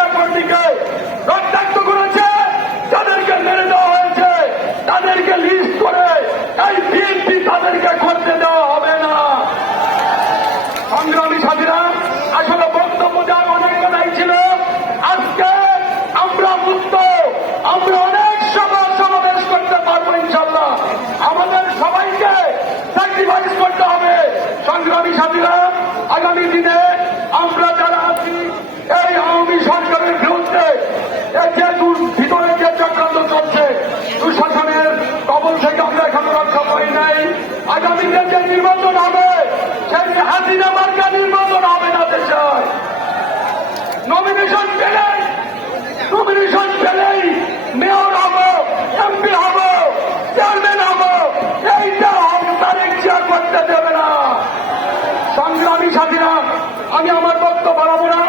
মহিলা কর্মীকে রক্তাক্ত করেছে, তাদেরকে মেরে দেওয়া হয়েছে, তাদেরকে লিস্ট করে এই বিএনপি তাদেরকে করতে দেওয়া হবে না। সংগ্রামী সাথীরা সেই হাসিনা মার্কা নির্বাচন হবে না দেশে। নমিনেশন পেলেই নমিনেশন পেলেই মেয়র হব এমপি হব চেয়ারম্যান হব, এইটা চেয়ার করতে দেবে না। সংগ্রামী সাথীরা আমি আমার বক্তব্য বাড়াবো না।